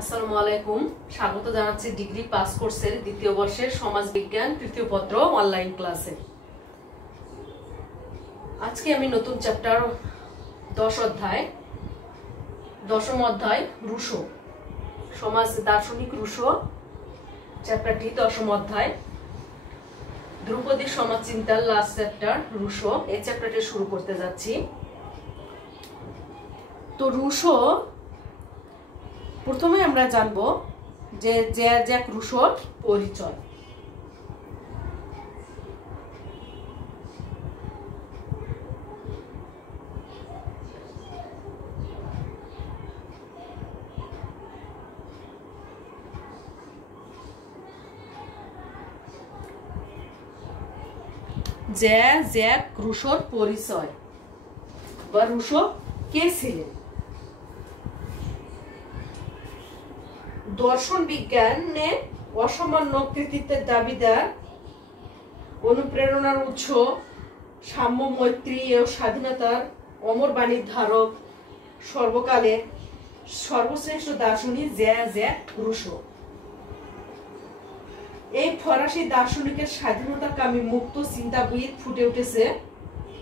আসসালামু আলাইকুম। স্বাগত জানাচ্ছি ডিগ্রি পাস কোর্সের দ্বিতীয় বর্ষের সমাজ বিজ্ঞান তৃতীয় পত্র অনলাইন ক্লাসে। আজকে আমি নতুন চ্যাপ্টার 10ম অধ্যায় রুশো, সমাজ দার্শনিক রুশো, চ্যাপ্টারটি 10ম অধ্যায় ধ্রুপদী সমাজ চিন্তার লাস্ট চ্যাপ্টার রুশো। এই চ্যাপ্টারটি শুরু করতে যাচ্ছি। তো রুশো, প্রথমে আমরা জানব যে জ্যাক রুশোর পরিচয়। জ্যাক রুশোর পরিচয় বা রুশো কে ছিলেন? দর্শন বিজ্ঞানে অসামান্য কৃতিত্বের দাবিদার, অনুপ্রেরণার উৎস, সাম্য, মৈত্রী ও স্বাধীনতার অমর বাণীর ধারক, সর্বকালে সর্বশ্রেষ্ঠ দার্শনিক জ্যাক রুশো। এই ফরাসি দার্শনিকের স্বাধীনতাকামী মুক্ত চিন্তাবিদ ফুটে উঠেছে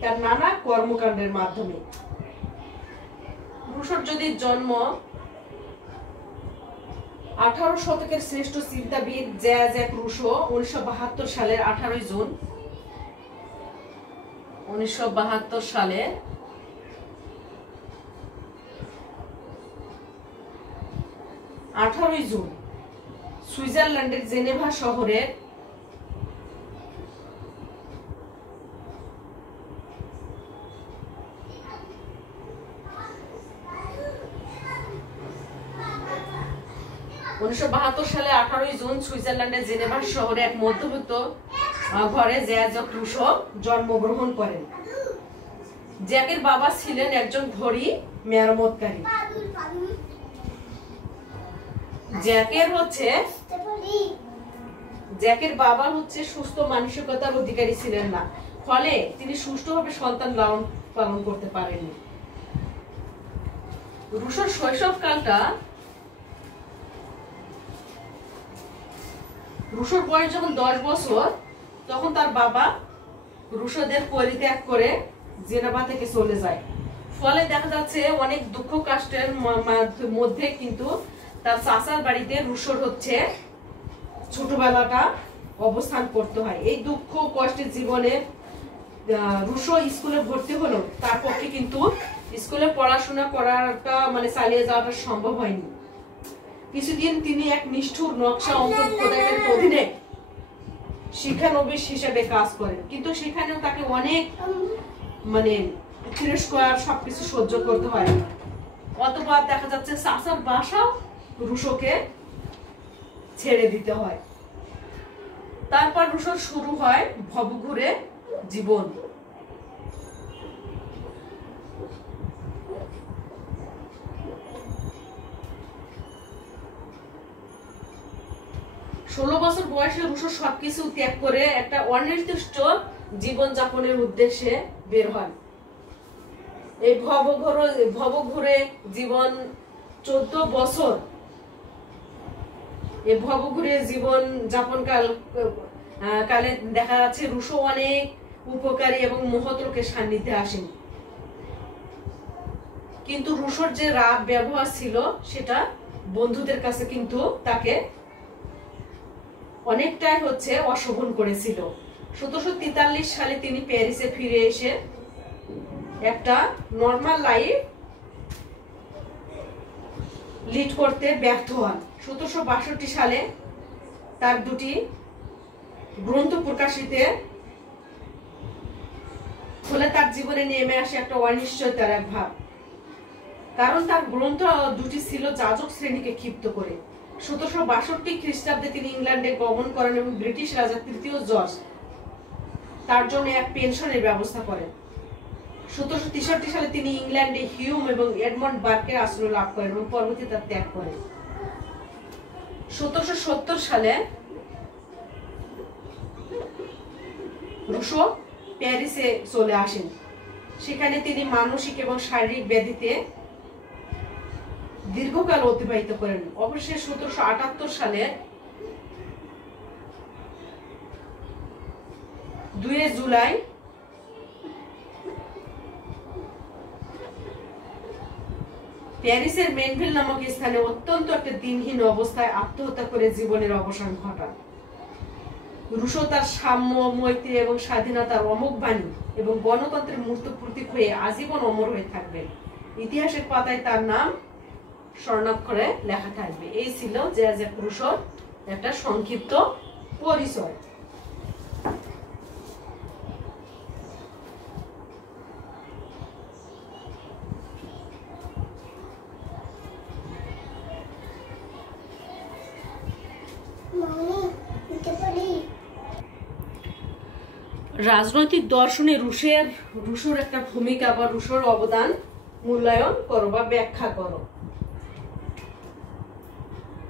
তার নানা কর্মকাণ্ডের মাধ্যমে। রুশোর যদি জন্ম 18 শতকের শ্রেষ্ঠ চিন্তাবিদ জ্যাক রুশো 1972 সালের 18 জুন 1972 সালে সুইজারল্যান্ডের জেনেভা শহরের সালে 18 জুন সুইজারল্যান্ডের জেনেভা শহরে এক মধ্যবিত্ত ঘরে জ্যাক রুশো জন্মগ্রহণ করেন। জ্যাকের বাবা ছিলেন একজন ঘড়ি মেরামতকারী। জ্যাকের বাবা সুস্থ মানসিকতার অধিকারী ছিলেন না, ফলে তিনি সুষ্ঠুভাবে সন্তান লালন পালন করতে পারেননি। রুশোর শৈশবকালটা, রুশোর বয়স যখন 10 বছর, তখন তার বাবা রুশোদের পরিত্যাগ করে জেনেভা থেকে চলে যায়। ফলে দেখা যাচ্ছে অনেক দুঃখ কষ্টের মধ্যে কিন্তু তার চাচার বাড়িতে রুশোর ছোটবেলাটা অবস্থান করতে হয়। এই দুঃখ কষ্টের জীবনে রুশো স্কুলে ভর্তি হলো, তার পক্ষে কিন্তু স্কুলে পড়াশোনা করাটা চালিয়ে যাওয়াটা সম্ভব হয়নি। কিছুদিন তিনি এক নিষ্ঠুর নকশা অঙ্কন খোদাইয়ের অধীনে শিক্ষানবিশ হিসেবে কাজ করেন, কিন্তু সেখানেও তাকে অনেক তিরস্কার সবকিছু সহ্য করতে হয়। অতঃপর দেখা যাচ্ছে চাচার বাসাও রুশোকে ছেড়ে দিতে হয়। তারপর রুশোর শুরু হয় ভবঘুরে জীবন। ষোলো বছর বয়সে রুশো সবকিছু ত্যাগ করে একটা অনির্দিষ্ট জীবন যাপনের উদ্দেশ্যে বের হন। এই ভবঘুরে জীবন 14 বছর, এই ভবঘুরে জীবন যাপন কালে দেখা যাচ্ছে রুশো অনেক উপকারী এবং মহৎ লোকের সান্নিধ্যে আসেন, কিন্তু রুশোর যে রাগ ব্যবহার ছিল সেটা বন্ধুদের কাছে কিন্তু তাকে অনেকটাই অশোভন করেছিল। 1743 সালে তিনি প্যারিসে ফিরে এসে একটা নরমাল লাইফ লিড করতে ব্যর্থ হন। 1762 সালে তার দুটি গ্রন্থ প্রকাশিত হলে তার জীবনে নেমে আসে একটা অনিশ্চয়তার এক ভাব, কারণ তার গ্রন্থ দুটি ছিল যাজক শ্রেণীকে ক্ষিপ্ত করে। 1762 খ্রিস্টাব্দে তিনি ইংল্যান্ডে গমন করেন এবং ব্রিটিশ রাজা তৃতীয় জর্জ তার জন্য এক পেনশনের ব্যবস্থা করেন। 1763 সালে তিনি ইংল্যান্ডে হিউম এবং এডমন্ড বার্কের আশ্রয় লাভ করেন এবং পরবর্তীতে তার ত্যাগ করেন। 1770 সালে রুশো প্যারিসে চলে আসেন। সেখানে তিনি মানসিক এবং শারীরিক ব্যাধিতে দীর্ঘকাল অতিবাহিত করেন। অবশেষে 1778 সালে 2 জুলাই প্যারিসের মেনভিল নামক স্থানে অত্যন্ত একটা দিনহীন অবস্থায় আত্মহত্যা করে জীবনের অবসান ঘটান। রুশো তার সাম্য, মৈত্রী এবং স্বাধীনতার অমোঘ বাণী এবং গণতন্ত্রের মূর্ত প্রতীক হয়ে আজীবন অমর হয়ে থাকবেন। ইতিহাসের পাতায় তার নাম স্বর্ণাক্ষরে লেখা থাকবে। এই ছিল জ্যাক রুশোর একটা সংক্ষিপ্ত পরিচয়। রাজনৈতিক দর্শনে রুশোর একটা ভূমিকা বা রুশোর অবদান মূল্যায়ন করো বা ব্যাখ্যা করো।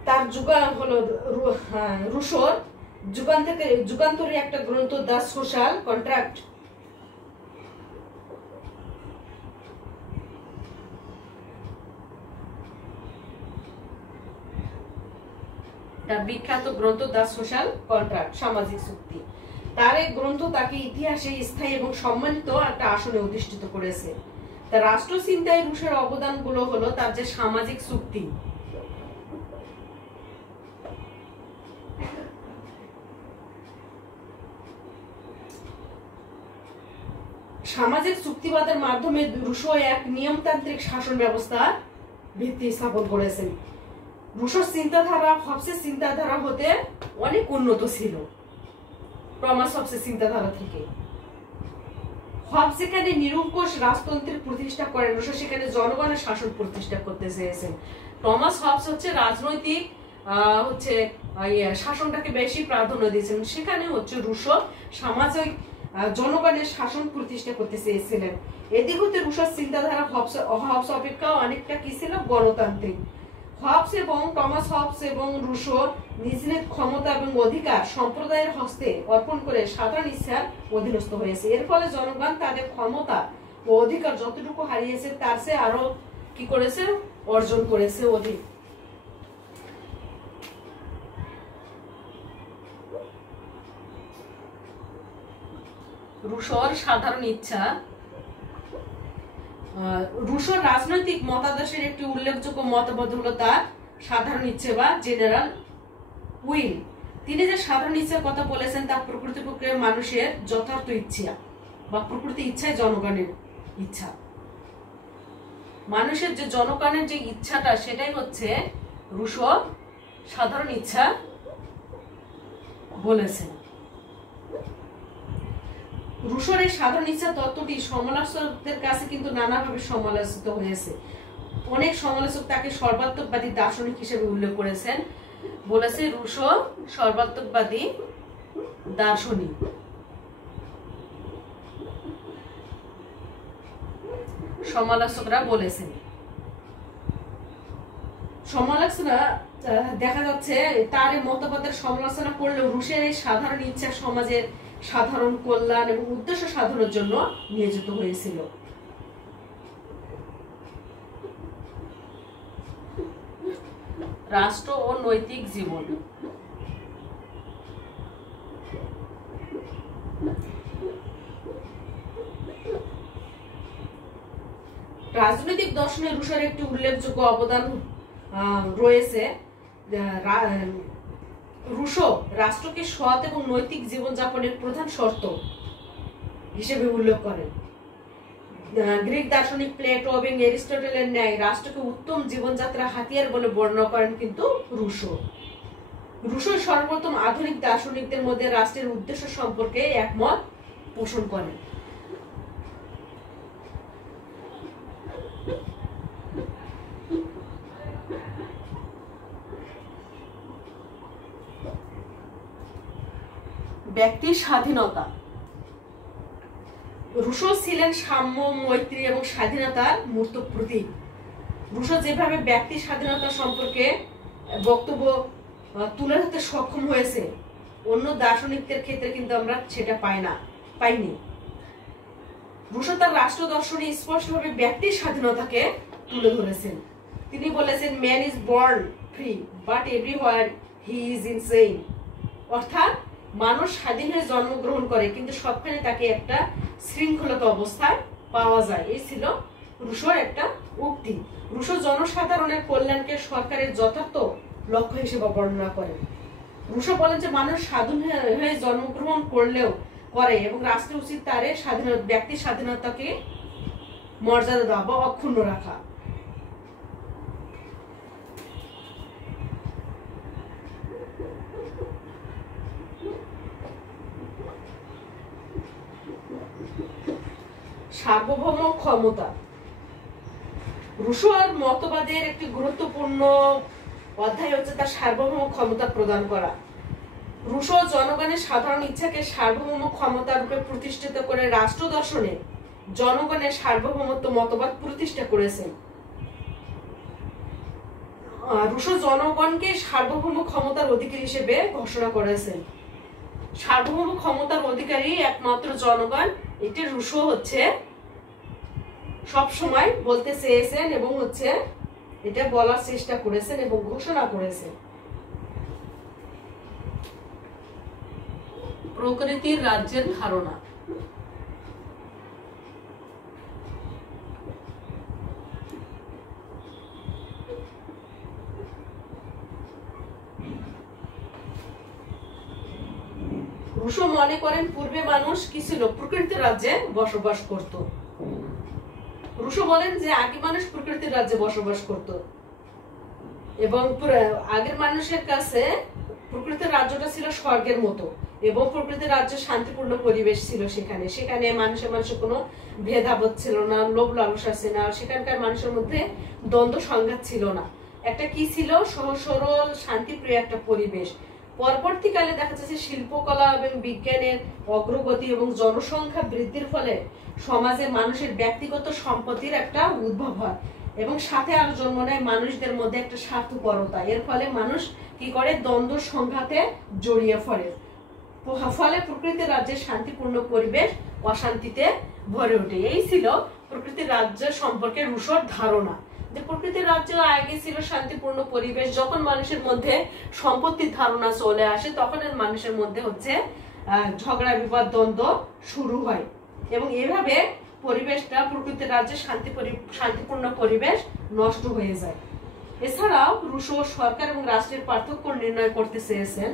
তার রুশোর যুগান্তরে একটা গ্রন্থ দ্য সোশ্যাল কন্ট্রাক্ট, তার বিখ্যাত গ্রন্থ দ্য সোশ্যাল কন্ট্রাক্ট, সামাজিক চুক্তি। তার এই গ্রন্থ তাকে ইতিহাসে স্থায়ী এবং সম্মানিত একটা আসনে অধিষ্ঠিত করেছে। তার রাষ্ট্র চিন্তায় রুশের অবদান গুলো হলো তার যে সামাজিক চুক্তি, সামাজিক চুক্তিবাদের মাধ্যমে রুশো এক নিয়মতান্ত্রিক শাসন ব্যবস্থার ভিত্তি স্থাপন করেছেন। রুশোর চিন্তাধারা হবসের চিন্তাধারা হতে অনেক উন্নত ছিল টমাস হবসের চিন্তাধারা থেকে। হবস যেখানে নিরঙ্কুশ রাজতন্ত্রের প্রতিষ্ঠা করেন, রুশো সেখানে জনগণের শাসন প্রতিষ্ঠা করতে চেয়েছেন। টমাস হবস হচ্ছে রাজনৈতিক শাসনটাকে বেশি প্রাধান্য দিয়েছেন, সেখানে হচ্ছে রুশো সামাজিক জনগণের শাসন প্রতিষ্ঠা করতে চেয়েছিলেন। এদিক হতে রুশোর চিন্তাধারা হবস অপেক্ষা অনেকটা কি ছিল, গণতান্ত্রিক। টমাস হবস এবং রুশো নিজ নিজ ক্ষমতা এবং অধিকার সম্প্রদায়ের হস্তে অর্পণ করে সাধারণ ইচ্ছার অধীনস্থ হয়েছে। এর ফলে জনগণ তাদের ক্ষমতা ও অধিকার যতটুকু হারিয়েছে তার চেয়ে আরো কি করেছে, অর্জন করেছে অধিক। রুশোর সাধারণ ইচ্ছা, রুশোর রাজনৈতিক মতাদর্শের একটি উল্লেখযোগ্য মতবাদ হলো তার সাধারণ ইচ্ছে বা জেনারেল উইল। তিনি যে সাধারণ ইচ্ছার কথা বলেছেন তা প্রকৃতপক্ষে মানুষের যথার্থ ইচ্ছা বা প্রকৃতি ইচ্ছাই জনগণের ইচ্ছা। মানুষের যে জনগণের যে ইচ্ছাটা সেটাই হচ্ছে রুশো সাধারণ ইচ্ছা বলেছেন। রুশোর এই সাধারণ ইচ্ছা তত্ত্বটি সমালোচকদের কাছে কিন্তু নানাভাবে সমালোচিত হয়েছে। অনেক সমালোচক তাকে সর্বাত্মকবাদী দার্শনিক হিসেবে উল্লেখ করেছেন, বলেছে রুশো সর্বাত্মকবাদী দার্শনিক। সমালোচকরা বলেছেন, সমালোচনা দেখা যাচ্ছে তার এই মতবাদের সমালোচনা করলেও রুশের এই সাধারণ ইচ্ছা সমাজের সাধারণ কল্যাণ এবং উদ্দেশ্য সাধনের জন্য নিয়োজিত হয়েছিল। রাষ্ট্র ও নৈতিক জীবন, রাজনৈতিক দর্শনে রুশোর একটি উল্লেখযোগ্য অবদান রয়েছে। রুশো রাষ্ট্রকে সৎ এবং নৈতিক জীবনযাপনের প্রধান শর্ত হিসেবে উল্লেখ করেন। গ্রিক দার্শনিক প্লেটো এবং এরিস্টটলের ন্যায় রাষ্ট্রকে উত্তম জীবনযাত্রা হাতিয়ার বলে বর্ণনা করেন কিন্তু রুশো সর্বপ্রথম আধুনিক দার্শনিকদের মধ্যে রাষ্ট্রের উদ্দেশ্য সম্পর্কে একমত পোষণ করেন। ব্যক্তির স্বাধীনতা, রুশো ছিলেন সাম্য, মৈত্রী এবং স্বাধীনতার মূর্ত প্রতীক। রুশো যেভাবে ব্যক্তির স্বাধীনতা সম্পর্কে বক্তব্য তুলে ধরতে সক্ষম হয়েছে, অন্য দার্শনিকদের ক্ষেত্রে কিন্তু আমরা সেটা পাইনি। রুশো তার রাষ্ট্র দর্শনে স্পষ্টভাবে ব্যক্তির স্বাধীনতাকে তুলে ধরেছেন। তিনি বলেছেন man is born free but everywhere he is insane, অর্থাৎ মানুষ স্বাধীন হয়ে জন্মগ্রহণ করে কিন্তু সবখানে তাকে একটা শৃঙ্খলিত অবস্থায় পাওয়া যায়। এই ছিল রুশোর একটা উক্তি। রুশো জনসাধারণের কল্যাণকে সরকারের যথার্থ লক্ষ্য হিসেবে বর্ণনা করেন। রুশো বলেন যে মানুষ স্বাধীন হয়ে জন্মগ্রহণ করলেও করে এবং রাষ্ট্র উচিত তার স্বাধীনতা, ব্যক্তির স্বাধীনতাকে মর্যাদা দেওয়া বা অক্ষুণ্ণ রাখা। সার্বভৌম ক্ষমতা রুশোর মতবাদের একটি গুরুত্বপূর্ণ অধ্যায় হচ্ছে তার সার্বভৌম ক্ষমতা প্রদান করা। রুশো জনগণের সাধারণ ইচ্ছাকে সার্বভৌম ক্ষমতা রূপে প্রতিষ্ঠিত করে রাষ্ট্র দর্শনে জনগণের সার্বভৌমত্ব মতবাদ প্রতিষ্ঠা করেছেন। রুশো জনগণকে সার্বভৌম ক্ষমতার অধিকারী হিসেবে ঘোষণা করেছেন। সার্বভৌম ক্ষমতার অধিকারী একমাত্র জনগণ, এটি রুশো হচ্ছে সব সময় বলতে চেয়েছেন এবং হচ্ছে এটা বলার চেষ্টা করেছেন এবং ঘোষণা করেছেন। প্রকৃতির রাজ্যের ধারণা রুশো মনে করেন পূর্বে মানুষ কি ছিল, প্রকৃতির রাজ্যে বসবাস করত। রুশো বলেন যে আগে মানুষ প্রকৃতির রাজ্যে বসবাস করত এবং আগের মানুষের কাছে প্রকৃতির রাজ্যটা ছিল স্বর্গের মতো এবং প্রকৃতির রাজ্য শান্তিপূর্ণ পরিবেশ ছিল। সেখানে মানুষের কোনো ভেদাভেদ ছিল না, লোভ লালসা ছিল না, সেখানকার মানুষের মধ্যে দ্বন্দ্ব সংঘাত ছিল না। একটা কি ছিল, সহজ সরল শান্তিপ্রিয় একটা পরিবেশ। পরবর্তীকালে দেখা যাচ্ছে শিল্পকলা এবং বিজ্ঞানের অগ্রগতি এবং জনসংখ্যা বৃদ্ধির ফলে সমাজে মানুষের ব্যক্তিগত সম্পত্তির একটা উদ্ভব হয় এবং সাথে আরো জন্ম নেয় মানুষদের মধ্যে একটা স্বার্থপরতা। এর ফলে মানুষ কি করে, দ্বন্দ্ব সংঘাতে জড়িয়ে পড়ে। ফলে প্রকৃতির রাজ্যের শান্তিপূর্ণ পরিবেশ অশান্তিতে ভরে ওঠে। এই ছিল প্রকৃতির রাজ্য সম্পর্কে রুশোর ধারণা, যে প্রকৃতির রাজ্য আগে ছিল শান্তিপূর্ণ পরিবেশ। যখন মানুষের মধ্যে সম্পত্তির ধারণা চলে আসে তখন মানুষের মধ্যে হচ্ছে ঝগড়া বিবাদ দ্বন্দ্ব শুরু হয় এবং এভাবে পরিবেশটা প্রকৃতির রাজ্যে শান্তিপূর্ণ পরিবেশ নষ্ট হয়ে যায়। এছাড়াও রুশো সরকার এবং রাষ্ট্রের পার্থক্য নির্ণয় করতে চেয়েছেন।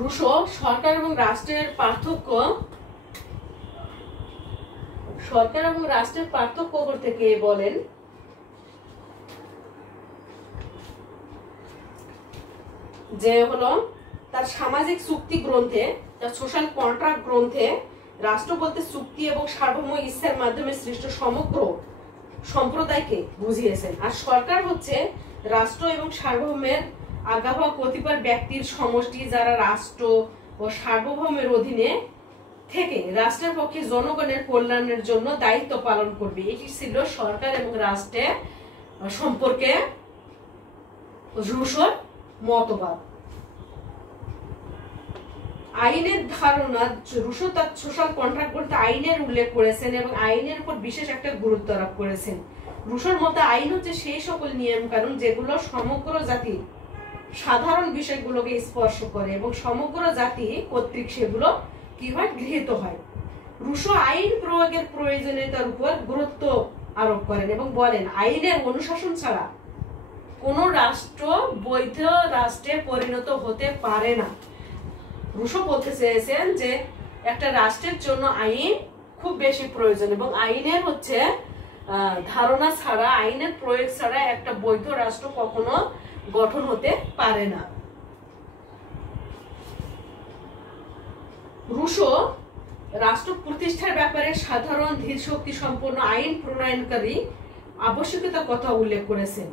রুশো সরকার এবং রাষ্ট্রের পার্থক্য করতে গিয়ে বলেন যে হলো তার সামাজিক চুক্তি গ্রন্থে, তার সোশ্যাল কন্ট্রাক্ট গ্রন্থে রাষ্ট্র বলতে চুক্তি এবং সার্বভৌম ইচ্ছার মাধ্যমে সৃষ্ট সমগ্র সম্প্রদায়কে বুঝিয়েছেন। আর সরকার হচ্ছে রাষ্ট্র এবং সার্বভৌমের আজ্ঞা বা কতিপয় ব্যক্তির সমষ্টি যারা রাষ্ট্র ও সার্বভৌমের অধীনে থেকে রাষ্ট্রের পক্ষে জনগণের কল্যাণের জন্য দায়িত্ব পালন করবে। এটি ছিল সরকার এবং রাষ্ট্রের সম্পর্কে রুশোর মতবাদ। আইনের ধারণা, রুশো তার সোশ্যাল কন্ট্রাক্ট বলতে আইনের উল্লেখ করেছেন এবং আইনের উপর বিশেষ একটা গুরুত্ব আরোপ করেছেন। রুশোর মতে আইন হচ্ছে সেই সকল নিয়ম কানুন যেগুলো সমগ্র জাতি সাধারণ বিষয়গুলোকে স্পর্শ করে এবং সমগ্র জাতি কর্তৃক সেগুলো কি হয়, গৃহীত হয়। রুশো আইন প্রয়োগের প্রয়োজনীয়তার উপর গুরুত্ব আরোপ করেন এবং বলেন আইনের অনুশাসন ছাড়া কোন রাষ্ট্র বৈধ রাষ্ট্রে পরিণত হতে পারে না। রুশো বলতে চেয়েছেন যে একটা রাষ্ট্রের জন্য আইন খুব বেশি প্রয়োজন এবং আইনের হচ্ছে ধারণা ছাড়া, আইনের প্রয়োগ ছাড়া একটা বৈধ রাষ্ট্র কখনো গঠন হতে পারে না। রুশো রাষ্ট্র প্রতিষ্ঠার ব্যাপারে সাধারণ ধীর শক্তি সম্পন্ন আইন প্রণয়নকারী আবশ্যকতার কথা উল্লেখ করেছেন।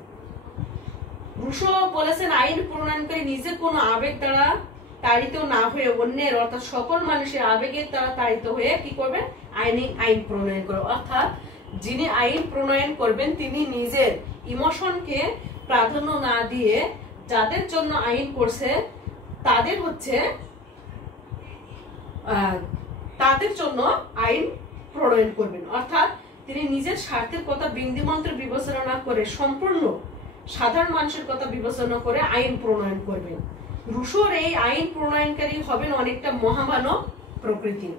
রুশো বলেছেন আইন প্রণয়নকারী নিজের কোনো আবেগ দ্বারা তাড়িত না হয়ে অন্যের অর্থাৎ সকল মানুষের আবেগের দ্বারা তাড়িত হয়ে কি করবেন, আইন প্রণয়ন করবেন। অর্থাৎ যিনি আইন প্রণয়ন করবেন তিনি নিজের ইমোশনকে প্রাধান্য না দিয়ে যাদের জন্য আইন করছে তাদের হচ্ছে তাদের জন্য আইন প্রণয়ন করবেন। অর্থাৎ তিনি নিজের স্বার্থের কথা বিন্দুমাত্র বিবেচনা না করে সম্পূর্ণ সাধারণ মানুষের কথা বিবেচনা করে আইন প্রণয়ন করবেন। রুশোর এই আইন প্রণয়নকারী হবেন অনেকটা মহামানব প্রকৃতি।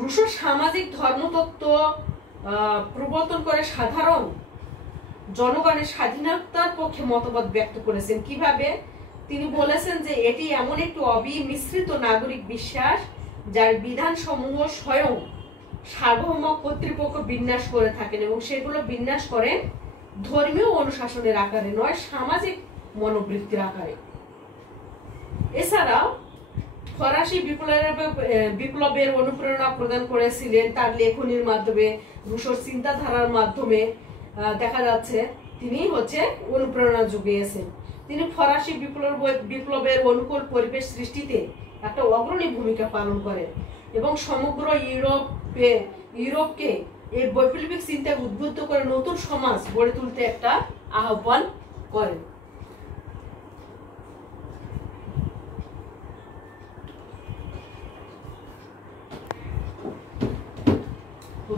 রুশো সামাজিক ধর্মতত্ত্ব প্রবর্তন করে সাধারণ জনগণের স্বাধীনতার পক্ষে মতবাদ ব্যক্ত করেছেন। কিভাবে? তিনি বলেছেন যে এটি এমন একটি অবিমিশ্রিত নাগরিক বিশ্বাস যার বিধান সমূহ স্বয়ং সার্বভৌম কর্তৃপক্ষ বিন্যাস করে থাকেন এবং সেগুলো বিন্যাস করেন ধর্মীয় অনুশাসনের আকারে নয়, সামাজিক মনোবৃত্তির আকারে। এছাড়াও ফরাসি বিপ্লবের অনুপ্রেরণা প্রদান করেছিলেন তার লেখনীর মাধ্যমে, রুশোর চিন্তাধারার মাধ্যমে দেখা যাচ্ছে তিনি অনুপ্রেরণা জুগিয়েছেন। তিনি ফরাসি বিপ্লবের অনুকূল পরিবেশ সৃষ্টিতে একটা অগ্রণী ভূমিকা পালন করেন এবং সমগ্র ইউরোপকে এই বৈপ্লবিক চিন্তায় উদ্বুদ্ধ করে নতুন সমাজ গড়ে তুলতে একটা আহ্বান করেন।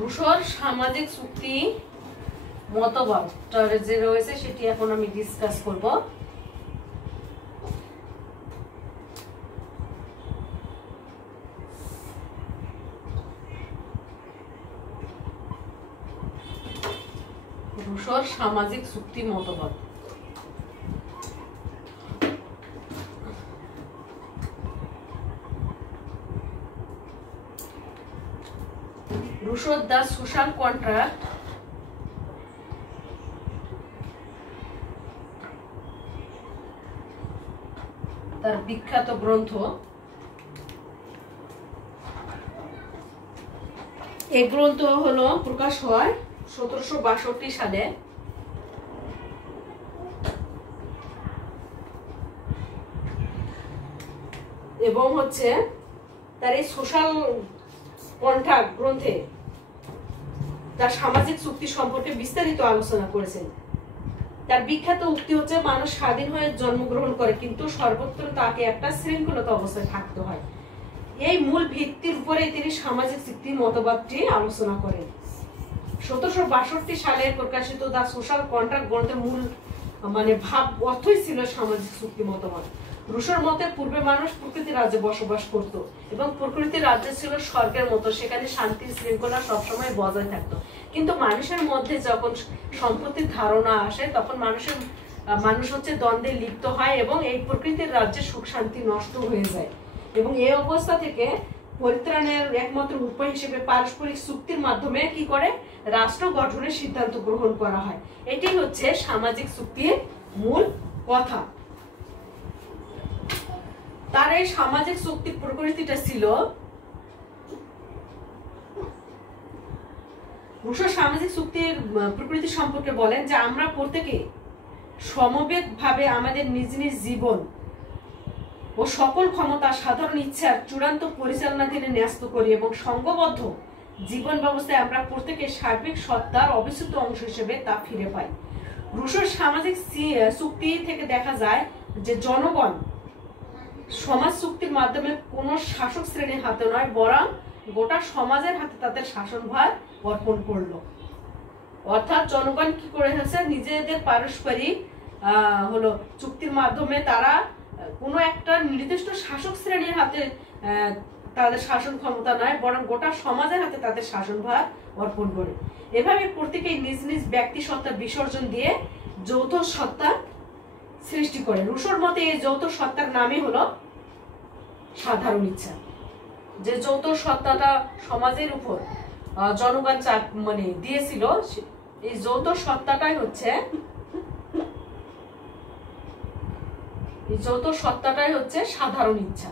রুশোর সামাজিক চুক্তি মতবাদ যে রয়েছে সেটি এখন আমি ডিসকাস করব। রুশোর সামাজিক চুক্তি মতবাদ। রুশোর দ্য সোশ্যাল কন্ট্রাক্ট তার বিখ্যাত গ্রন্থ। এই গ্রন্থ হলো প্রকাশ হয় 1762 সালে এবং তার এই সোশ্যাল কন্ট্রাক্ট গ্রন্থে তার সামাজিক চুক্তি সম্পর্কে বিস্তারিত আলোচনা করেছেন। তার বিখ্যাত উক্তি হচ্ছে, মানুষ স্বাধীন হয়ে জন্মগ্রহণ করে কিন্তু সর্বত্র তাকে একটা শৃঙ্খলিত অবস্থায় থাকতে হয়। এই মূল ভিত্তির উপরে তিনি সামাজিক চুক্তি মতবাদটি আলোচনা করেন। 1762 সালে প্রকাশিত দ্য সোশ্যাল কন্ট্রাক্ট গ্রন্থের মূল ভাব অর্থই ছিল সামাজিক চুক্তি মতবাদ। রুশোর মতে পূর্বে মানুষ প্রকৃতির রাজ্যে বসবাস করত এবং প্রকৃতির রাজ্য ছিল স্বর্গের মতো, সেখানে শান্তি শৃঙ্খলা সবসময় বজায় থাকতো। কিন্তু মানুষের মধ্যে যখন সম্পত্তির ধারণা আসে তখন মানুষ দ্বন্দ্বে লিপ্ত হয় এবং এই প্রকৃতির রাজ্যে সুখ শান্তি নষ্ট হয়ে যায় এবং এই অবস্থা থেকে পরিত্রাণের একমাত্র উপায় হিসেবে পারস্পরিক চুক্তির মাধ্যমে কি করে রাষ্ট্র গঠনের সিদ্ধান্ত গ্রহণ করা হয়। এটাই হচ্ছে সামাজিক চুক্তির মূল কথা। তার এই সামাজিক চুক্তির প্রকৃতিটা ছিল, রুশো সামাজিক চুক্তির প্রকৃতি সম্পর্কে বলেন যে আমরা প্রত্যেকে সমবেত ভাবে আমাদের নিজ নিজ জীবন ও সকল ক্ষমতা সাধারণ ইচ্ছার চূড়ান্ত পরিচালনাধীনে ন্যস্ত করি এবং সংঘবদ্ধ জীবন ব্যবস্থায় আমরা প্রত্যেকে সার্বিক সত্তার অবিচ্ছেদ্য অংশ হিসেবে তা ফিরে পাই। রুশোর সামাজিক চুক্তি থেকে দেখা যায় যে জনগণ সমাজ চুক্তির মাধ্যমে কোন শাসক শ্রেণীর হাতে নয় বরং গোটা সমাজের হাতে তাদের শাসনভার অর্পণ করলো। অর্থাৎ জনগণ কি করেছে, নিজেদের পারস্পরিক চুক্তির মাধ্যমে তারা কোনো একটা নির্দিষ্ট শাসক শ্রেণীর হাতে তাদের শাসন ক্ষমতা নয় বরং গোটা সমাজের হাতে তাদের শাসনভার অর্পণ করে। এভাবে প্রত্যেকেই নিজ নিজ ব্যক্তি সত্তা বিসর্জন দিয়ে যৌথ সত্তা সৃষ্টি করে। রুশোর মতে এই যৌথ সত্তার নামই হলো সাধারণ ইচ্ছা। যে যৌথ সত্তাটা সমাজের উপর জনগণ দিয়েছিল, এই যৌথ সত্তাটাই হচ্ছে সাধারণ ইচ্ছা।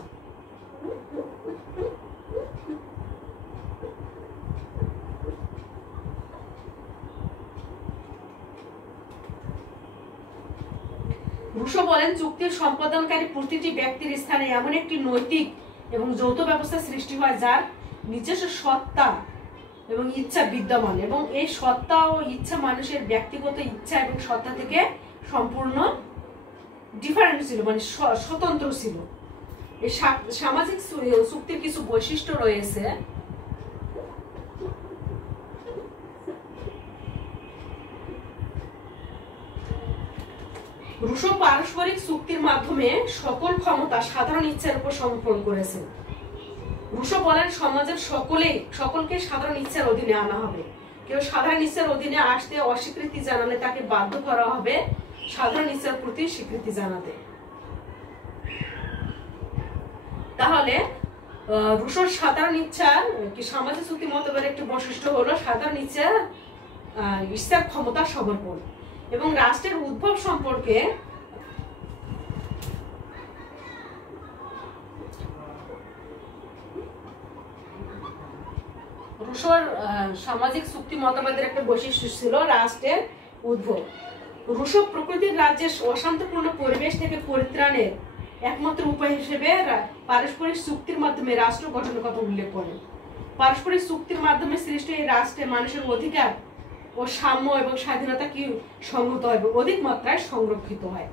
রুশো বলেন, চুক্তির সম্পাদনকারী প্রতিটি ব্যক্তির স্থানে এমন একটি নৈতিক এবং যৌথ ব্যবস্থা সৃষ্টি হয় যার নিজস্ব সত্তা এবং ইচ্ছা বিদ্যমান এবং এই সত্তা ও ইচ্ছা মানুষের ব্যক্তিগত ইচ্ছা এবং সত্তা থেকে সম্পূর্ণ ডিফারেন্ট ছিল, মানে স্বতন্ত্র ছিল। এই সামাজিক চুক্তির কিছু বৈশিষ্ট্য রয়েছে। রুশো পারস্পরিক চুক্তির মাধ্যমে সকল ক্ষমতা সাধারণ ইচ্ছার উপর সমর্পণ করেছেন। রুশো বলেন সমাজের সকলকে সাধারণ ইচ্ছার অধীনে আনা হবে। কেউ সাধারণ ইচ্ছার অধীনে আসতে অস্বীকৃতি জানালে তাকে বাধ্য করা হবে সাধারণ ইচ্ছার প্রতি স্বীকৃতি জানাতে। তাহলে রুশোর সাধারণ ইচ্ছার কি সামাজিক চুক্তি মতবাদের একটি বৈশিষ্ট্য হলো সাধারণ ইচ্ছার ক্ষমতা সমর্পণ। এবং রাষ্ট্রের উদ্ভব সম্পর্কে রুশোর সামাজিক চুক্তি মতবাদের একটা বৈশিষ্ট্য ছিল রাষ্ট্রের উদ্ভব। রুশো প্রকৃতির রাজ্যের অশান্তপূর্ণ পরিবেশ থেকে পরিত্রাণের একমাত্র উপায় হিসেবে পারস্পরিক চুক্তির মাধ্যমে রাষ্ট্র গঠনের কথা উল্লেখ করেন। পারস্পরিক চুক্তির মাধ্যমে সৃষ্ট এই রাষ্ট্রে মানুষের অধিকার ও সাম্য এবং স্বাধীনতা কি সংহত হয়, অধিক মাত্রায় সংরক্ষিত হয়।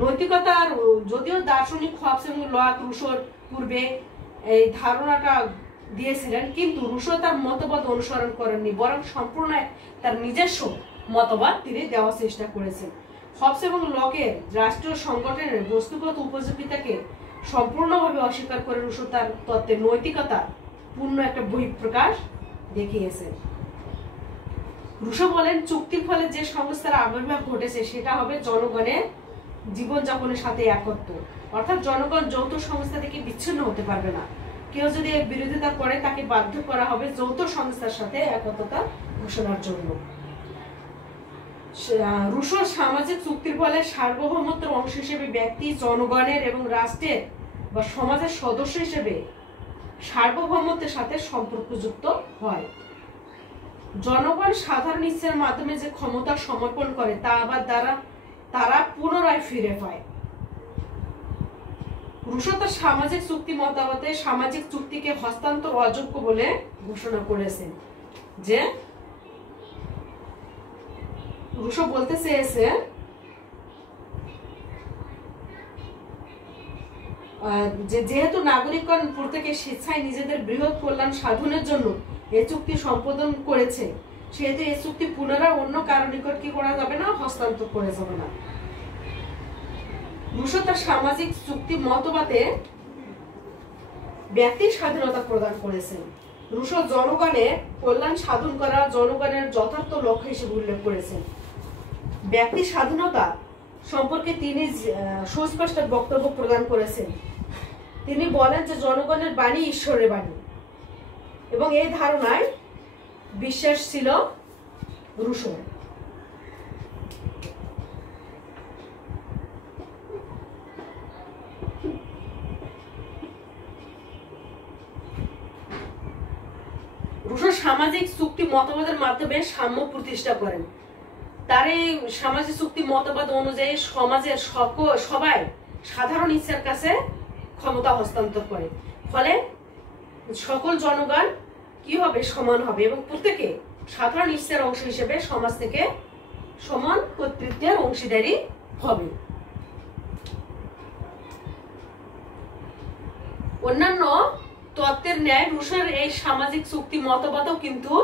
নৈতিকতার যদিও দার্শনিক হবস এবং লক রুশোর পূর্বে এই ধারণাটা দিয়েছিলেন, কিন্তু রুশো তার মতবাদ অনুসরণ করেননি, বরং সম্পূর্ণ তার নিজস্ব মতবাদ তিনি দেওয়ার চেষ্টা করেছেন। হবস এবং লকের রাষ্ট্রীয় সংগঠনের বস্তুগত উপযোগিতাকে সম্পূর্ণভাবে অস্বীকার করে রুশো তার তত্ত্বের নৈতিকতা পূর্ণ একটা বহিঃপ্রকাশ দেখিয়েছেন। রুশো বলেন চুক্তির ফলে যে সংস্থার আবির্ভাব ঘটেছে সেটা হবে জনগণের জীবনযাপনের সাথে একত্র, অর্থাৎ জনগণ যৌথ সংস্থা থেকে বিচ্ছিন্ন হতে পারবে না। কেউ যদি এর বিরোধিতা করে তাকে বাধ্য করা হবে যৌথ সংস্থার সাথে একত্রতা ঘোষণার জন্য। রুশোর সামাজিক চুক্তির ফলে সার্বভৌমত্বের অংশ হিসেবে ব্যক্তি জনগণের এবং রাষ্ট্রের বা সমাজের সদস্য হিসেবে সার্বভৌমত্বের সাথে সম্পর্কযুক্ত হয়। জনগণ সাধারণ ইচ্ছার মাধ্যমে যে ক্ষমতা সমর্পণ করে তা আবার তারা পুনরায় ফিরে পায়। রুশো তার সামাজিক চুক্তি মতবাদে সামাজিক চুক্তিকে হস্তান্তর অযোগ্য বলে ঘোষণা করেছেন। যে রুশো বলতে চেয়েছে যেহেতু নাগরিকগণ প্রত্যেকে স্বেচ্ছায় নিজেদের বৃহৎ কল্যাণ সাধনের জন্য এই চুক্তি সম্পাদন করেছে, সেহেতু এই চুক্তি পুনরায় অন্য কারো নিকট কি করা যাবে না, হস্তান্তর করা যাবে না। রুশো তার সামাজিক চুক্তি মতবাদে ব্যক্তির স্বাধীনতা প্রদান করেছেন। রুশো জনগণের কল্যাণ সাধন করা জনগণের যথার্থ লক্ষ্য হিসেবে উল্লেখ করেছেন। ব্যক্তির স্বাধীনতা সম্পর্কে তিনি সুস্পষ্ট বক্তব্য প্রদান করেছেন। তিনি বলেন যে জনগণের বাণী ঈশ্বরের বাণী, এবং এই ধারণায় বিশ্বাস ছিল রুশোর। রুশো সামাজিক চুক্তি মতবাদের মাধ্যমে সাম্য প্রতিষ্ঠা করেন। তার এই সামাজিক চুক্তি মতবাদ অনুযায়ী সমাজের সবাই সাধারণ ইচ্ছার কাছে ক্ষমতা হস্তান্তর করে, ফলে সকল জনগণ কি হবে, সমান হবে এবং প্রত্যেকে সাধারণ ইচ্ছার অংশ হিসেবে সমাজ থেকে সমান কর্তৃত্বের অংশীদারি হবে। অন্যান্য তত্ত্বের ন্যায় রুশোর এই সামাজিক চুক্তি মতবাদও কিন্তু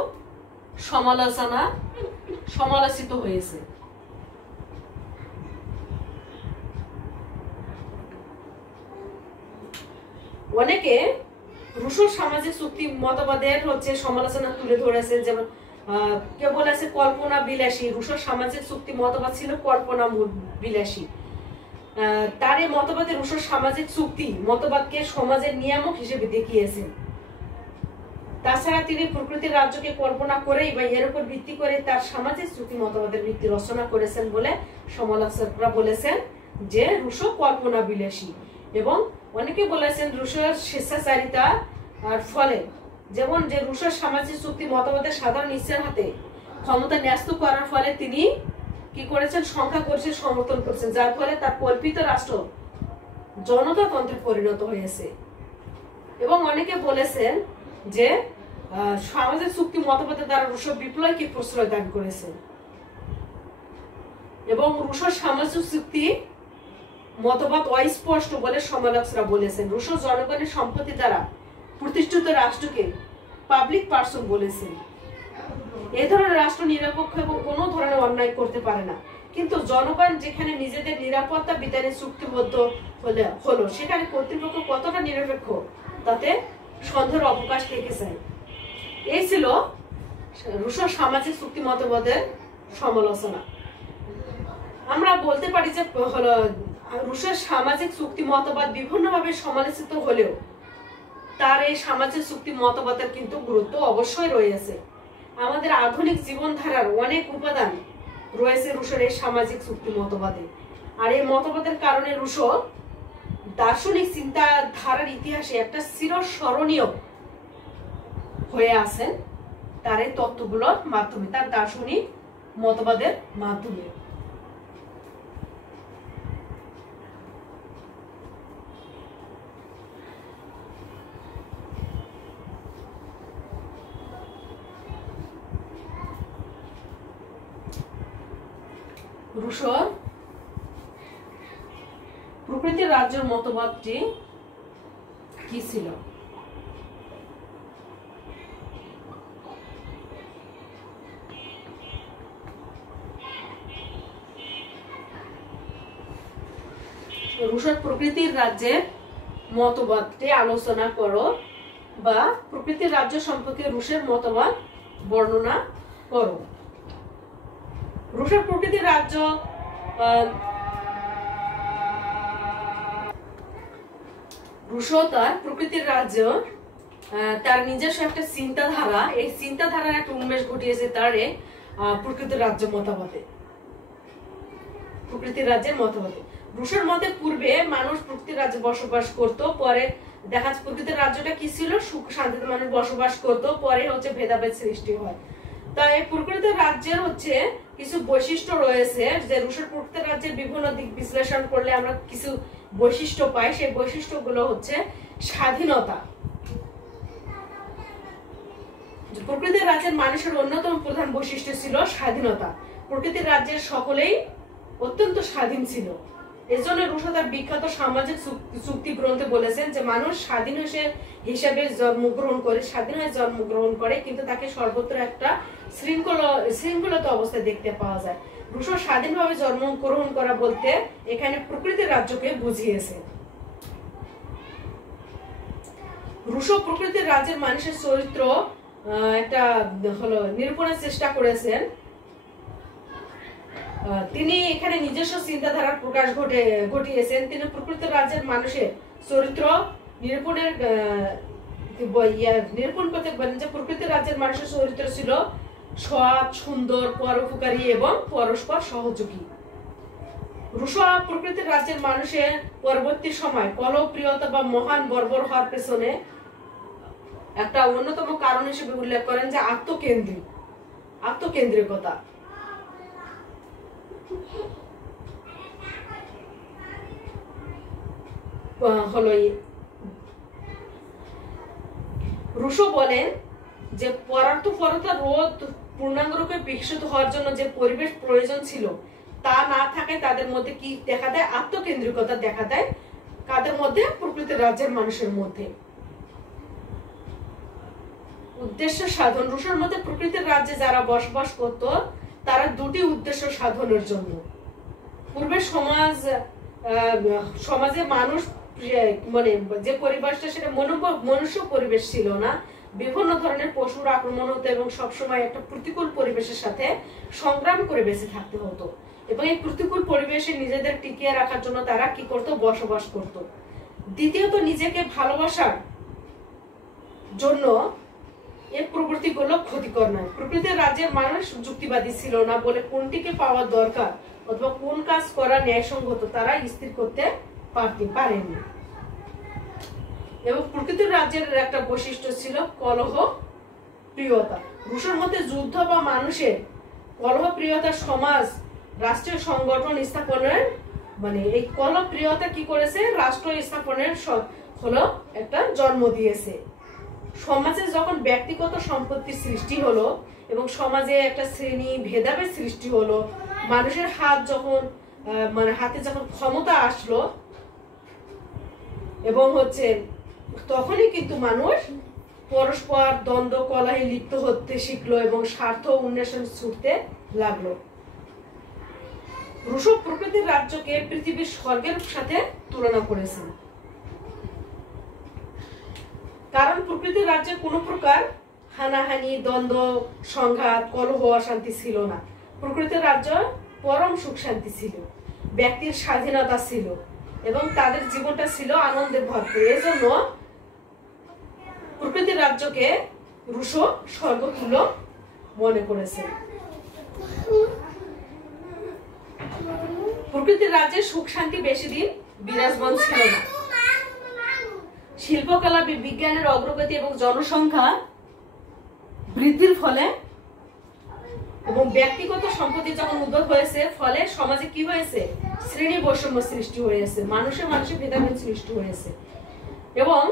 সমালোচিত হয়েছে। অনেকে রুশোর সামাজিক চুক্তি মতবাদের সমালোচনা তুলে ধরেছেন, যেমন কেউ বলেছে কল্পনা বিলাসী। রুশোর সামাজিক চুক্তি মতবাদ ছিল কল্পনা বিলাসী। তার এই মতবাদে রুশোর সামাজিক চুক্তি মতবাদকে সমাজের নিয়ামক হিসেবে দেখিয়েছেন। তাছাড়া তিনি প্রকৃতির রাজ্যকে কল্পনা করেই বা এর উপর ভিত্তি করে তার সামাজিক চুক্তি মতবাদের ভিত্তি রচনা করেছেন বলে সমালোচকরা বলেছেন যে রুশো কল্পনা বিলাসী। এবং অনেকে বলেছেন রুশোর স্বেচ্ছাচারিতা আর ফলে, যেমন যে রুশোর সামাজিক চুক্তি মতবাদের সাধারণ ইচ্ছার হাতে ক্ষমতা ন্যস্ত করার ফলে তিনি কি করেছেন, সংখ্যাগরিষ্ঠের সমর্থন করেছেন, যার ফলে তার কল্পিত রাষ্ট্র জনতাতন্ত্রে পরিণত হয়েছে। এবং অনেকে বলেছেন যে সামাজিক চুক্তি মতবাদের দ্বারা রুশো বিপ্লবকে প্রশ্রয় দান করেছেন এবং রুশোর সামাজিক চুক্তি মতবাদ অস্পষ্ট বলে সমালোচকরা বলেছেন। রুশো জনগণের সম্পত্তি দ্বারা প্রতিষ্ঠিত রাষ্ট্রকে পাবলিক পার্সন বলেছেন। এ ধরনের রাষ্ট্র নিরপেক্ষ এবং কোনো ধরনের অন্যায় করতে পারে না, কিন্তু জনগণ যেখানে নিজেদের নিরাপত্তা বিধানে চুক্তিবদ্ধ হলো সেখানে কর্তৃপক্ষ কতটা নিরপেক্ষ তাতে সন্দেহের অবকাশ থেকে যায়। এই ছিল রুশো সামাজিক চুক্তি মতবাদের সমালোচনা। আমরা বলতে পারি যে হলো রুশের সামাজিক চুক্তি মতবাদ বিভিন্নভাবে সমালোচিত হলেও তার এই সামাজিক চুক্তি মতবাদের কিন্তু গুরুত্ব অবশ্যই রয়েছে। আমাদের আধুনিক জীবনধারার অনেক উপাদান রয়েছে রুশের এই সামাজিক চুক্তি মতবাদে। আর এই মতবাদের কারণে রুশো দার্শনিক চিন্তাধারার ইতিহাসে একটা চিরস্মরণীয় হয়ে আছেন তার এই তত্ত্বগুলোর মাধ্যমে, তার দার্শনিক মতবাদের মাধ্যমে। রুশোর প্রকৃতির রাজ্যের মতবাদটি কি ছিল? রুশোর প্রকৃতির রাজ্যের মতবাদটি আলোচনা করো, বা প্রকৃতির রাজ্য সম্পর্কে রুশের মতবাদ বর্ণনা করো। রুশের প্রকৃতির রাজ্য রুশো তার প্রকৃতির রাজ্য তার নিজস্ব একটা চিন্তাধারা, এই চিন্তাধারার একটা উন্মেষ ঘটিয়েছে তার প্রকৃতির রাজ্য মতবাদে, প্রকৃতির রাজ্যের মতবাদে। রুশোর মতে পূর্বে মানুষ প্রকৃতির রাজ্যে বসবাস করত, পরে দেখা যাচ্ছে প্রকৃতির রাজ্যটা কি ছিল, সুখ শান্তিতে মানুষ বসবাস করত, পরে হচ্ছে ভেদাভেদ সৃষ্টি হয়। তাই প্রকৃতির রাজ্যের হচ্ছে কিছু বৈশিষ্ট্য রয়েছে, যে রুশের প্রকৃতির রাজ্যের বিভিন্ন দিক বিশ্লেষণ করলে আমরা কিছু বৈশিষ্ট্য পাই। সেই বৈশিষ্ট্যগুলো হচ্ছে স্বাধীনতা। প্রকৃতির রাজ্যের মানুষের অন্যতম প্রধান বৈশিষ্ট্য ছিল স্বাধীনতা। প্রকৃতির রাজ্যের সকলেই অত্যন্ত স্বাধীন ছিল। এজন্য রুশো তার বিখ্যাত সামাজিক চুক্তি গ্রন্থে বলেছেন যে মানুষ স্বাধীন হিসেবে জন্মগ্রহণ করে, স্বাধীন হয়ে জন্মগ্রহণ করে, কিন্তু তাকে সর্বত্র একটা শৃঙ্খলিত অবস্থায় দেখতে পাওয়া যায়। রুশো স্বাধীনভাবে জন্মগ্রহণ করা বলতে এখানে প্রকৃতির রাজ্যকে বুঝিয়েছে। রুশো প্রকৃতির রাজ্যের মানুষের চরিত্র একটা হলো নিরূপণের চেষ্টা করেছেন। তিনি এখানে নিজস্ব চিন্তাধারার প্রকাশ ঘটিয়েছেন। তিনি প্রকৃতির রাজ্যের মানুষের চরিত্র নিরূপণ করতে পারেন যে প্রকৃতির রাজ্যের মানুষের চরিত্র ছিল সৎ, সুন্দর, পরোপকারী এবং পরস্পর সহযোগী। রুশো প্রকৃতির রাজ্যের মানুষের পরবর্তী সময় কলহপ্রিয়তা বা মহান বর্বর হওয়ার পেছনে একটা অন্যতম কারণ হিসেবে উল্লেখ করেন যে আত্মকেন্দ্রিকতা। হলো রুশো বলেন যে পরার্থপরতা রোধ পূর্ণাঙ্গরূপে বিকশিত হওয়ার জন্য যে পরিবেশ প্রয়োজন ছিল তা না থাকায় তাদের মধ্যে কি দেখা দেয়, আত্মকেন্দ্রিকতা দেখা দেয়। কাদের মধ্যে? প্রকৃতির রাজ্যের মানুষের মধ্যে। উদ্দেশ্য সাধন। রুশোর মতে প্রকৃতির রাজ্যে যারা বসবাস করত তারা দুটি উদ্দেশ্য সাধনের জন্য। পূর্বে সমাজে মানুষ মানে যে পরিবেশটা সেটা মনুষ্য পরিবেশ ছিল না, বিভিন্ন ধরনের পশুর আক্রমণ হতো এবং সবসময় একটা প্রতিকূল পরিবেশের সাথে সংগ্রাম করে বেঁচে থাকতে হতো, এবং এই প্রতিকূল পরিবেশে নিজেদের টিকিয়ে রাখার জন্য তারা কি করত, বসবাস করত। দ্বিতীয়ত, নিজেকে ভালোবাসার জন্য এই প্রবৃত্তিগুলো ক্ষতিকর নয়। প্রকৃতির রাজ্যের মানুষ যুক্তিবাদী ছিল না বলে কোনটিকে পাওয়া দরকার অথবা কোন কাজ করা ন্যায়সঙ্গত তারা স্থির করতে পারেনি। এবং প্রকৃতির রাজ্যের একটা বৈশিষ্ট্য ছিল কলহ প্রিয়তা। রুশোর মতে যুদ্ধ বা মানুষের কলহ প্রিয়তা সমাজ রাষ্ট্রীয় সংগঠন স্থাপনের মানে এই কলহ প্রিয়তা কি করেছে, রাষ্ট্র স্থাপনের হলো একটা জন্ম দিয়েছে। সমাজে যখন ব্যক্তিগত সম্পত্তির সৃষ্টি হলো এবং সমাজে একটা শ্রেণী ভেদাভেদ সৃষ্টি হলো, মানুষের হাত যখন মানে হাতে যখন ক্ষমতা আসলো এবং হচ্ছে তখনই কিন্তু মানুষ পরস্পর দ্বন্দ্ব কলহে লিপ্ত হতে শিখলো এবং স্বার্থ উন্নয়ন ছুটতে লাগলো। রুশো প্রকৃতির রাজ্যকে পৃথিবীর স্বর্গের সাথে তুলনা করেছেন, কারণ প্রকৃতির রাজ্যে কোনো প্রকার হানাহানি, দ্বন্দ্ব, সংঘাত, কলহ, অশান্তি ছিল না। প্রকৃতির রাজ্য পরম সুখ শান্তি ছিল, ব্যক্তির স্বাধীনতা ছিল এবং তাদের জীবনটা ছিল আনন্দে ভরপুর। এজন্য প্রকৃতির রাজ্যকে রুশো স্বর্গতুল্য মনে করেছেন। প্রকৃতির রাজ্যে সুখ শান্তি বেশি দিন বিরাজমান ছিল না। শিল্পকলা, বিজ্ঞানের অগ্রগতি এবং জনসংখ্যা বৃদ্ধির ফলে এবং ব্যক্তিগত সম্পত্তি যখন উদ্ভব হয়েছে, ফলে সমাজে কি হয়েছে? শ্রেণী বৈষম্য সৃষ্টি হয়েছে, মানুষে ভেদাভেদ সৃষ্টি হয়েছে এবং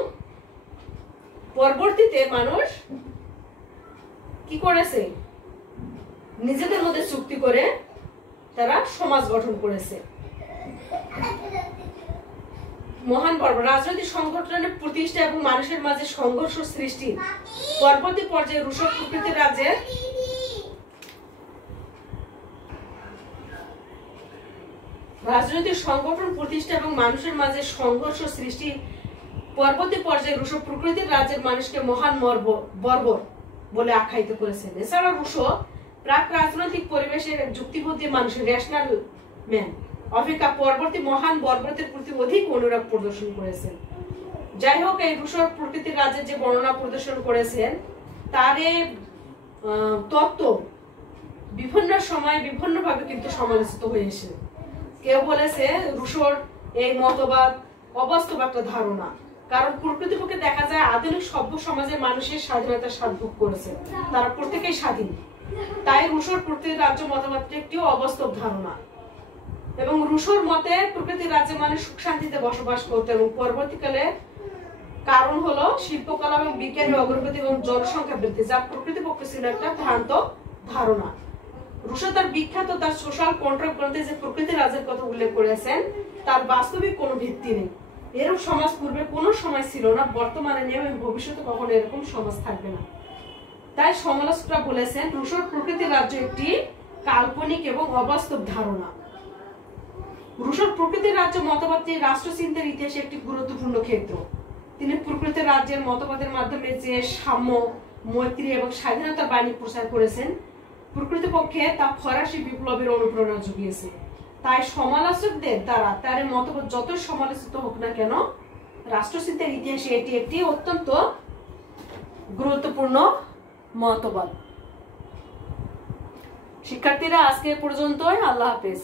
পরবর্তীতে মানুষ কি করেছে? নিজেদের মধ্যে চুক্তি করে তারা সমাজ গঠন করেছে। মহান পর্ব রাজনৈতিক সংগঠনের প্রতিষ্ঠা এবং মানুষের মাঝে সংঘর্ষ সৃষ্টি পরবর্তী পর্যায়ে রুশো প্রকৃতির রাজ্যে রাজনৈতিক সংগঠন প্রতিষ্ঠা এবং মানুষের মাঝে সংঘর্ষ সৃষ্টি পরবর্তী পর্যায়ে রুশো প্রকৃতির রাজ্যের মানুষকে মহান বর্বর বলে আখ্যায়িত করেছেন। এছাড়া রুশো প্রাক রাজনৈতিক পরিবেশের যুক্তিবুদ্ধি মানুষের রেশনাল ম্যান অপেক্ষা পরবর্তী মহান বর্বরদের প্রতি অধিক অনুরাগ প্রদর্শন করেছেন। যাই হোক, এই রুশোর প্রকৃতির রাজ্যের যে বর্ণনা প্রদর্শন করেছেন তার তত্ত্ব বিভিন্ন সময় বিভিন্নভাবে কিন্তু সমালোচিত হয়েছে। কেউ বলেছে রুশোর এই মতবাদ অবাস্তব একটা ধারণা, কারণ প্রকৃতপক্ষে দেখা যায় আধুনিক সভ্য সমাজের মানুষের স্বাধীনতার স্বাদ ভোগ করেছে, তারা প্রত্যেকেই স্বাধীন। তাই রুশোর প্রকৃতির রাজ্য মতবাদটি একটিও অবাস্তব ধারণা এবং রুশোর মতে প্রকৃতির রাজ্যে মানুষ সুখ শান্তিতে বসবাস করত এবং পরবর্তীকালে কারণ হলো শিল্পকলা এবং বিজ্ঞানের অগ্রগতি এবং জনসংখ্যা বৃদ্ধি, যা প্রকৃতপক্ষে ছিল একটা ভ্রান্ত ধারণা। রুশো তার বিখ্যাত তার সোশ্যাল কন্ট্রাক্ট গ্রন্থে যে প্রকৃতির রাজ্যের কথা উল্লেখ করেছেন তার বাস্তবিক কোনো ভিত্তি নেই। এরূপ সমাজ পূর্বে কোনো সময় ছিল না, বর্তমানে নেই এবং ভবিষ্যতে কখনো এরকম সমাজ থাকবে না। তাই সমালোচকরা বলেছেন রুশোর প্রকৃতির রাজ্য একটি কাল্পনিক এবং অবাস্তব ধারণা। রুশোর প্রকৃতির রাজ্য মতবাদটি রাষ্ট্রচিন্তার ইতিহাসে একটি গুরুত্বপূর্ণ ক্ষেত্র। তিনি প্রকৃতির রাজ্যের মতবাদের মাধ্যমে যে সাম্য, মৈত্রী এবং স্বাধীনতার বাণী প্রচার করেছেন, প্রকৃতপক্ষে তা ফরাসি বিপ্লবের অনুপ্রেরণা জুগিয়েছে। তাই সমালোচকদের দ্বারা তার মতবাদ যতই সমালোচিত হোক না কেন, রাষ্ট্রচিন্তার ইতিহাসে এটি একটি অত্যন্ত গুরুত্বপূর্ণ মতবাদ। শিক্ষার্থীরা, আজকে পর্যন্তই। আল্লাহ হাফেজ।